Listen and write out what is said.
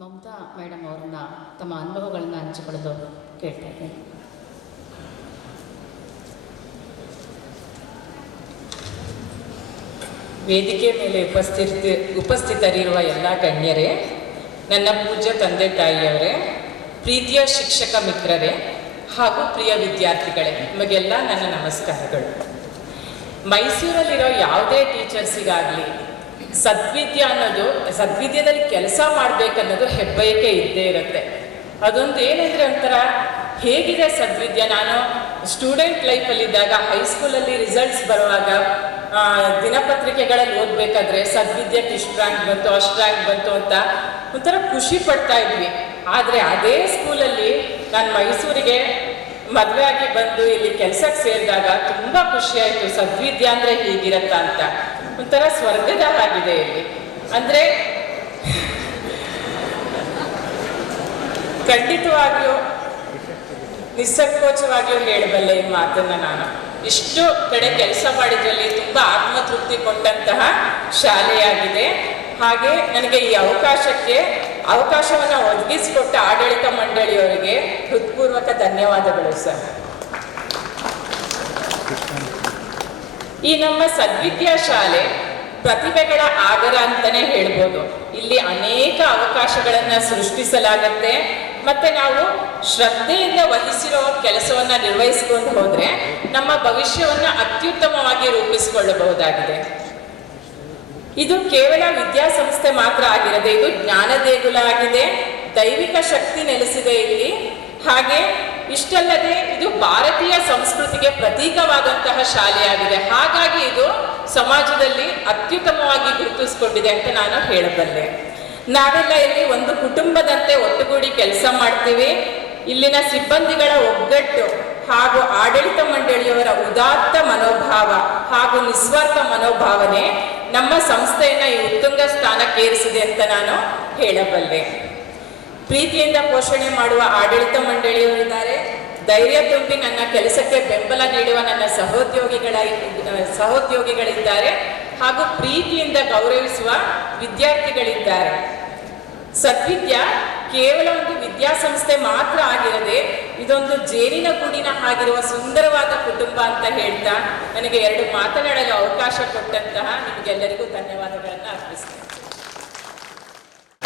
Mamata madam ಅವ್ರನ್ನ ತಮ್ಮ ಅನುಭವಗಳನ್ನ ಹಂಚಿಕೊಳ್ಳೋದು ಕೇಳ್ತಾ ಇದ್ದೇನೆ ವೇದಿಕೆ ಮೇಲೆ ಉಪಸ್ಥಿತ, ಉಪಸ್ಥಿತರಿರುವ ಎಲ್ಲ ಗಣ್ಯರೇ, ನನ್ನ ಪೂಜ್ಯ ತಂದೆ ತಾಯಿಯವರೇ, ಪ್ರೀತಿಯ ಶಿಕ್ಷಕ ಮಿತ್ರರೇ, ಹಾಗೂ ಪ್ರಿಯ ವಿದ್ಯಾರ್ಥಿಗಳೇ, ನಿಮಗೆಲ್ಲ ನನ್ನ ನಮಸ್ಕಾರಗಳು. ಮೈಸೂರಲ್ಲಿರೋ ಯಾವುದೇ ಟೀಚರ್ಸಿಗಾಗಲಿ ಸದ್ವಿದ್ಯೆ ಅನ್ನೋದು, ಸದ್ವಿದ್ಯದಲ್ಲಿ ಕೆಲಸ ಮಾಡಬೇಕನ್ನೋದು ಹೆಬ್ಬಯಕೆ ಇದ್ದೇ ಇರುತ್ತೆ. ಅದೊಂದು ಏನಂದ್ರೆ ಒಂಥರ ಹೇಗಿದೆ ಸದ್ವಿದ್ಯ? ನಾನು ಸ್ಟೂಡೆಂಟ್ ಲೈಫಲ್ಲಿದ್ದಾಗ ಹೈಸ್ಕೂಲಲ್ಲಿ ರಿಸಲ್ಟ್ಸ್ ಬರುವಾಗ ದಿನಪತ್ರಿಕೆಗಳಲ್ಲಿ ಓದಬೇಕಾದ್ರೆ ಸದ್ವಿದ್ಯೆ ಇಷ್ಟು ರ್ಯಾಂಕ್ ಬಂತು ಅಷ್ಟು ರ್ಯಾಂಕ್ ಬಂತು ಅಂತ ಒಂಥರ ಖುಷಿ ಪಡ್ತಾ ಇದ್ವಿ. ಆದರೆ ಅದೇ ಸ್ಕೂಲಲ್ಲಿ ನಾನು ಮೈಸೂರಿಗೆ ಮದುವೆ ಆಗಿ ಬಂದು ಇಲ್ಲಿ ಕೆಲಸಕ್ಕೆ ಸೇರಿದಾಗ ತುಂಬಾ ಖುಷಿ ಆಯ್ತು. ಸದ್ವಿದ್ಯೆ ಅಂದ್ರೆ ಹೀಗಿರತ್ತ ಅಂತ. ಒಂಥರ ಸ್ವರ್ಗದ ಹಾಗಿದೆ ಇಲ್ಲಿ. ಅಂದ್ರೆ ಖಂಡಿತವಾಗಿಯೂ ನಿಸ್ಸಂಕೋಚವಾಗಿಯೂ ಹೇಳಬಲ್ಲೆ ಈ ಮಾತನ್ನ ನಾನು. ಇಷ್ಟು ಕಡೆ ಕೆಲಸ ಮಾಡಿದ್ರಲ್ಲಿ ತುಂಬಾ ಆತ್ಮತೃಪ್ತಿ ಕೊಟ್ಟಂತಹ ಶಾಲೆಯಾಗಿದೆ. ಹಾಗೆ ನನಗೆ ಈ ಅವಕಾಶಕ್ಕೆ, ಅವಕಾಶವನ್ನು ಒದಗಿಸಿಕೊಟ್ಟ ಆಡಳಿತ ಮಂಡಳಿಯವರಿಗೆ ಹೃತ್ಪೂರ್ವಕ ಧನ್ಯವಾದಗಳು ಸರ್. ಈ ನಮ್ಮ ಸದ್ವಿದ್ಯಾ ಶಾಲೆ ಪ್ರತಿಭೆಗಳ ಆಗರ ಅಂತಾನೆ ಹೇಳ್ಬೋದು. ಇಲ್ಲಿ ಅನೇಕ ಅವಕಾಶಗಳನ್ನ ಸೃಷ್ಟಿಸಲಾಗತ್ತೆ. ಮತ್ತೆ ನಾವು ಶ್ರದ್ಧೆಯಿಂದ ವಹಿಸಿರೋ ಕೆಲಸವನ್ನ ನಿರ್ವಹಿಸಿಕೊಂಡು ಹೋದ್ರೆ ನಮ್ಮ ಭವಿಷ್ಯವನ್ನ ಅತ್ಯುತ್ತಮವಾಗಿ ರೂಪಿಸಿಕೊಳ್ಳಬಹುದಾಗಿದೆ. ಇದು ಕೇವಲ ವಿದ್ಯಾಸಂಸ್ಥೆ ಮಾತ್ರ ಆಗಿರದೆ, ಇದು ಜ್ಞಾನ ದೇಗುಲ ಆಗಿದೆ. ದೈವಿಕ ಶಕ್ತಿ ನೆಲೆಸಿದೆ ಇಲ್ಲಿ. ಹಾಗೆ ಇಷ್ಟಲ್ಲದೆ ಇದು ಭಾರತೀಯ ಸಂಸ್ಕೃತಿಗೆ ಪ್ರತೀಕವಾದಂತಹ ಶಾಲೆಯಾಗಿದೆ. ಹಾಗಾಗಿ ಇದು ಸಮಾಜದಲ್ಲಿ ಅತ್ಯುತ್ತಮವಾಗಿ ಗುರುತಿಸಿಕೊಂಡಿದೆ ಅಂತ ನಾನು ಹೇಳಬಲ್ಲೆ. ನಾವೆಲ್ಲ ಇಲ್ಲಿ ಒಂದು ಕುಟುಂಬದಂತೆ ಒಟ್ಟುಗೂಡಿ ಕೆಲಸ ಮಾಡ್ತೀವಿ. ಇಲ್ಲಿನ ಸಿಬ್ಬಂದಿಗಳ ಒಗ್ಗಟ್ಟು ಹಾಗೂ ಆಡಳಿತ ಮಂಡಳಿಯವರ ಉದಾತ್ತ ಮನೋಭಾವ ಹಾಗೂ ನಿಸ್ವಾರ್ಥ ಮನೋಭಾವನೆ ನಮ್ಮ ಸಂಸ್ಥೆಯನ್ನ ಈ ಉತ್ತುಂಗ ಸ್ಥಾನಕ್ಕೇರಿಸಿದೆ ಅಂತ ನಾನು ಹೇಳಬಲ್ಲೆ. ಪ್ರೀತಿಯಿಂದ ಪೋಷಣೆ ಮಾಡುವ ಆಡಳಿತ ಮಂಡಳಿಯವರಿದ್ದಾರೆ ಧೈರ್ಯ ತುಂಬಿ ನನ್ನ ಕೆಲಸಕ್ಕೆ ಬೆಂಬಲ ನೀಡುವ ನನ್ನ ಸಹೋದ್ಯೋಗಿಗಳ ಸಹೋದ್ಯೋಗಿಗಳಿದ್ದಾರೆ ಹಾಗೂ ಪ್ರೀತಿಯಿಂದ ಗೌರವಿಸುವ ವಿದ್ಯಾರ್ಥಿಗಳಿದ್ದಾರೆ. ಸದ್ವಿದ್ಯಾ ಕೇವಲ ಒಂದು ವಿದ್ಯಾಸಂಸ್ಥೆ ಮಾತ್ರ ಆಗಿರದೆ ಇದೊಂದು ಜೇನಿನ ಗುಡಿನ ಆಗಿರುವ ಸುಂದರವಾದ ಕುಟುಂಬ ಅಂತ ಹೇಳ್ತಾ ನನಗೆ ಎರಡು ಮಾತನಾಡಲು ಅವಕಾಶ ಕೊಟ್ಟಂತಹ ನಿಮಗೆಲ್ಲರಿಗೂ ಧನ್ಯವಾದಗಳನ್ನು ಅರ್ಪಿಸ್ತೇನೆ.